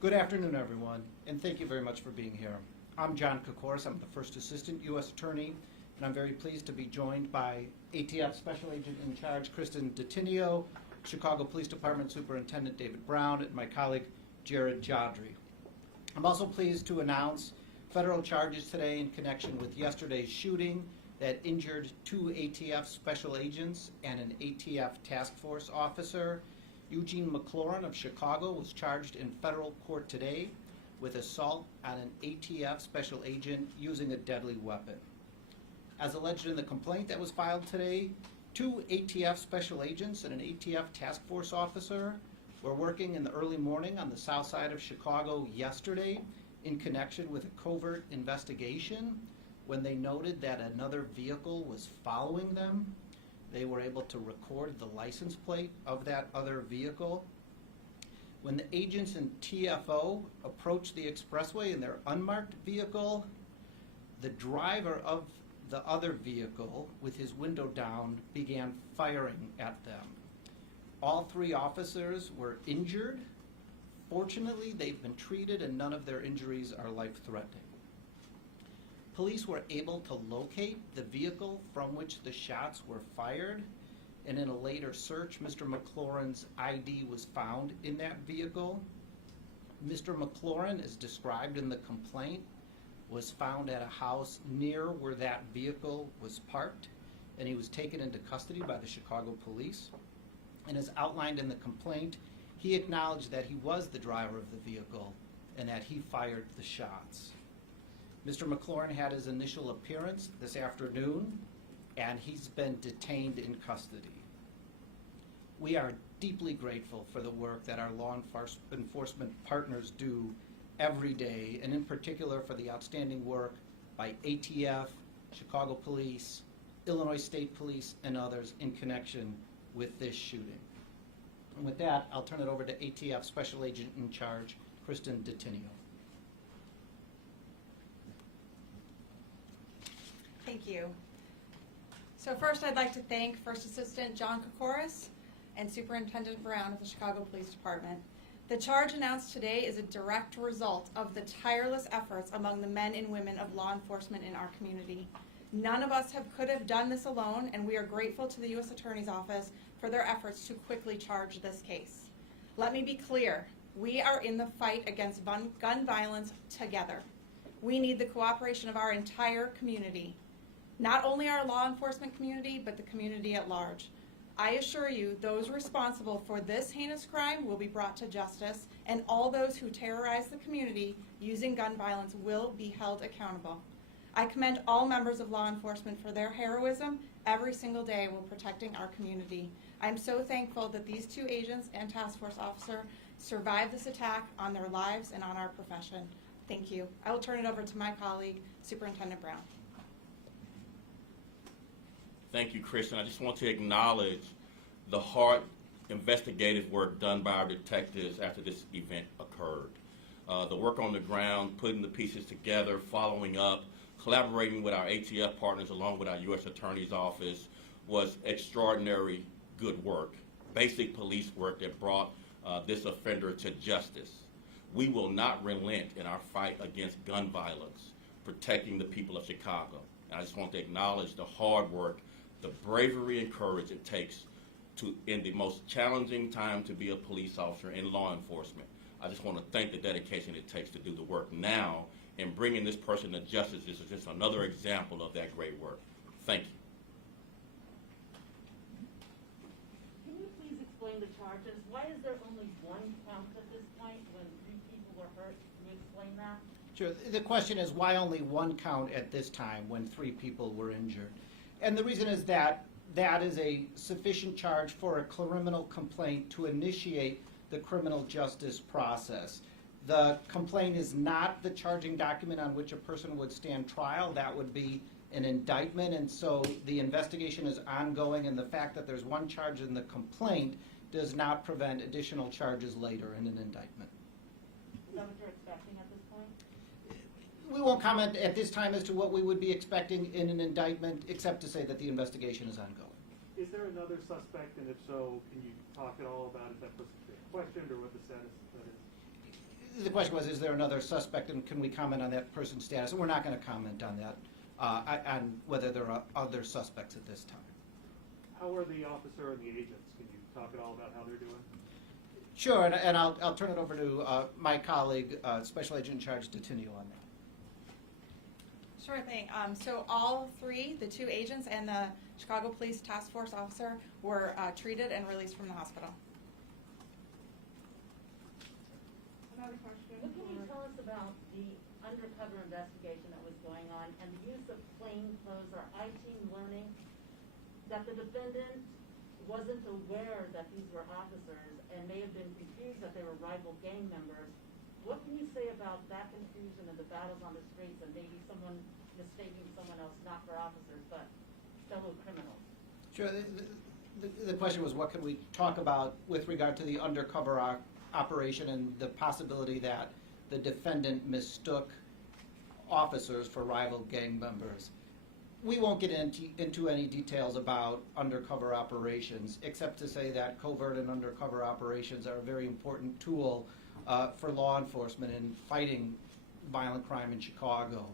Good afternoon, everyone, and thank you very much for being here. I'm John Kokoris. I'm the First Assistant U.S. Attorney, and I'm very pleased to be joined by ATF Special Agent in Charge Kristen Detinio, Chicago Police Department Superintendent David Brown, and my colleague Jared Jodry. I'm also pleased to announce federal charges today in connection with yesterday's shooting that injured 2 ATF special agents and an ATF task force officer. Eugene McLaurin of Chicago was charged in federal court today with assault on an ATF special agent using a deadly weapon. As alleged in the complaint that was filed today, 2 ATF special agents and an ATF task force officer were working in the early morning on the south side of Chicago yesterday in connection with a covert investigation when they noted that another vehicle was following them. They were able to record the license plate of that other vehicle. When the agents in TFO approached the expressway in their unmarked vehicle, the driver of the other vehicle, with his window down, began firing at them. All 3 officers were injured. Fortunately, they've been treated and none of their injuries are life-threatening. Police were able to locate the vehicle from which the shots were fired, and in a later search, Mr. McLaurin's ID was found in that vehicle. Mr. McLaurin, as described in the complaint, was found at a house near where that vehicle was parked, and he was taken into custody by the Chicago police. And as outlined in the complaint, he acknowledged that he was the driver of the vehicle and that he fired the shots. Mr. McLaurin had his initial appearance this afternoon, and he's been detained in custody. We are deeply grateful for the work that our law enforcement partners do every day, and in particular for the outstanding work by ATF, Chicago Police, Illinois State Police, and others in connection with this shooting. And with that, I'll turn it over to ATF Special Agent in Charge, Kristen Detinio. Thank you. So first, I'd like to thank First Assistant John Kokoris and Superintendent Brown of the Chicago Police Department. The charge announced today is a direct result of the tireless efforts among the men and women of law enforcement in our community. None of us could have done this alone, and we are grateful to the U.S. Attorney's Office for their efforts to quickly charge this case. Let me be clear, we are in the fight against gun violence together. We need the cooperation of our entire community. Not only our law enforcement community, but the community at large. I assure you, those responsible for this heinous crime will be brought to justice, and all those who terrorize the community using gun violence will be held accountable. I commend all members of law enforcement for their heroism every single day while protecting our community. I'm so thankful that these 2 agents and task force officer survived this attack on their lives and on our profession. Thank you. I will turn it over to my colleague, Superintendent Brown. Thank you, Kristen. I just want to acknowledge the hard investigative work done by our detectives after this event occurred. The work on the ground, putting the pieces together, following up, collaborating with our ATF partners along with our U.S. Attorney's Office was extraordinary good work, basic police work that brought this offender to justice. We will not relent in our fight against gun violence, protecting the people of Chicago. And I just want to acknowledge the hard work, the bravery and courage it takes to, in the most challenging time to be a police officer in law enforcement. I just want to thank the dedication it takes to do the work now, and bringing this person to justice is just another example of that great work. Thank you. Can you please explain the charges? Why is there only 1 count at this point when 3 people were hurt? Can you explain that? Sure. The question is, why only 1 count at this time when 3 people were injured? And the reason is that that is a sufficient charge for a criminal complaint to initiate the criminal justice process. The complaint is not the charging document on which a person would stand trial. That would be an indictment, and so the investigation is ongoing, and the fact that there's 1 charge in the complaint does not prevent additional charges later in an indictment. Is that what you're expecting at this point? We won't comment at this time as to what we would be expecting in an indictment, except to say that the investigation is ongoing. Is there another suspect, and if so, can you talk at all about if that was questioned or what the status of that is? The question was, is there another suspect, and can we comment on that person's status? And we're not going to comment on that, on whether there are other suspects at this time. How are the officer and the agents? Can you talk at all about how they're doing? Sure, and I'll turn it over to my colleague, Special Agent in Charge Detinio on that. Sure thing. So all three, the two agents and the Chicago Police Task Force officer, were treated and released from the hospital. Another question? What can you tell us about the undercover investigation that was going on and the use of plainclothes? Or I-team learning that the defendant wasn't aware that these were officers and may have been confused that they were rival gang members? What can you say about that confusion and the battles on the streets and maybe someone mistaking someone else not for officers but fellow criminals? Sure. The question was, what can we talk about with regard to the undercover operation and the possibility that the defendant mistook officers for rival gang members? We won't get into any details about undercover operations, except to say that covert and undercover operations are a very important tool for law enforcement in fighting violent crime in Chicago.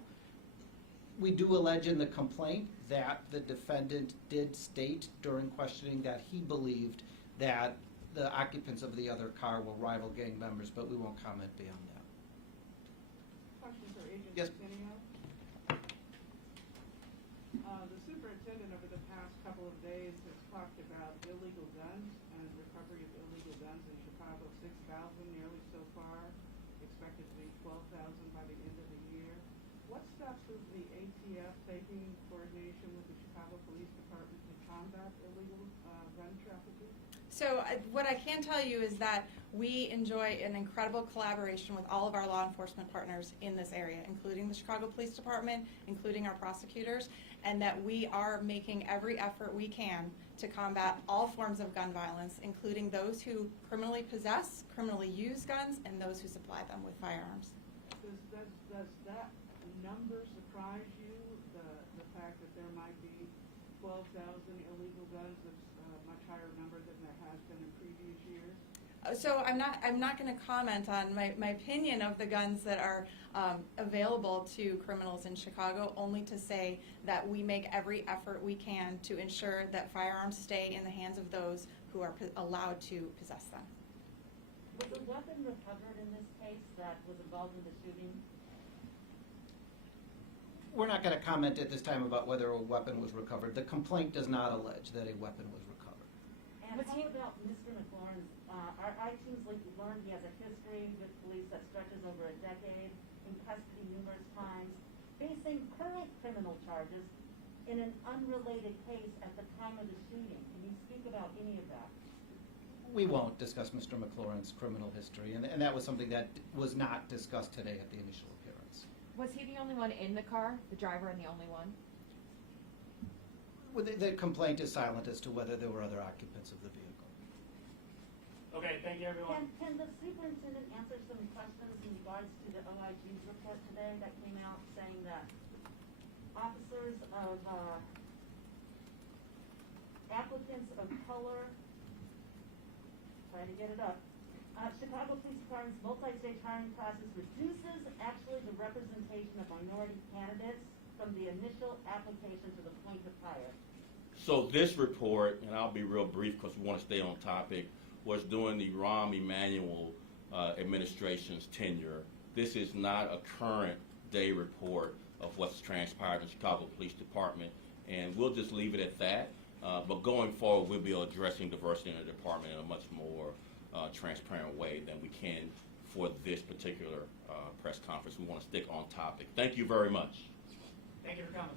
We do allege in the complaint that the defendant did state during questioning that he believed that the occupants of the other car were rival gang members, but we won't comment beyond that. Question for Agent Yes. Detinio. The superintendent over the past couple of days has talked about illegal guns and recovery of illegal guns in Chicago, 6,000 nearly so far, expected to be 12,000 by the end of the year. What steps is the ATF taking in coordination with the Chicago Police Department to combat illegal gun trafficking? So what I can tell you is that we enjoy an incredible collaboration with all of our law enforcement partners in this area, including the Chicago Police Department, including our prosecutors, and that we are making every effort we can to combat all forms of gun violence, including those who criminally possess, criminally use guns, and those who supply them with firearms. Does that number surprise you, the fact that there might be 12,000 illegal guns? That's a much higher number than there has been in previous years. So I'm not going to comment on my opinion of the guns that are available to criminals in Chicago, only to say that we make every effort we can to ensure that firearms stay in the hands of those who are allowed to possess them. Was a weapon recovered in this case that was involved in the shooting? We're not going to comment at this time about whether a weapon was recovered. The complaint does not allege that a weapon was recovered. And how about Mr. McLaurin's, our I-teams learned he has a history with police that stretches over a decade, in custody numerous times, facing current criminal charges in an unrelated case at the time of the shooting. Can you speak about any of that? We won't discuss Mr. McLaurin's criminal history, and that was something that was not discussed today at the initial appearance. Was he the only one in the car, the driver and the only one? Well, the complaint is silent as to whether there were other occupants of the vehicle. Okay, thank you, everyone. Can the superintendent answer some questions in regards to the OIG's report today that came out saying that officers of applicants of color, try to get it up, Chicago Police Department's multi-stage hiring process reduces actually the representation of minority candidates from the initial application to the point of hire? So this report, and I'll be real brief because we want to stay on topic, was during the Rahm Emanuel administration's tenure. This is not a current day report of what's transpired in the Chicago Police Department, and we'll just leave it at that. But going forward, we'll be addressing diversity in the department in a much more transparent way than we can for this particular press conference. We want to stick on topic. Thank you very much. Thank you for coming.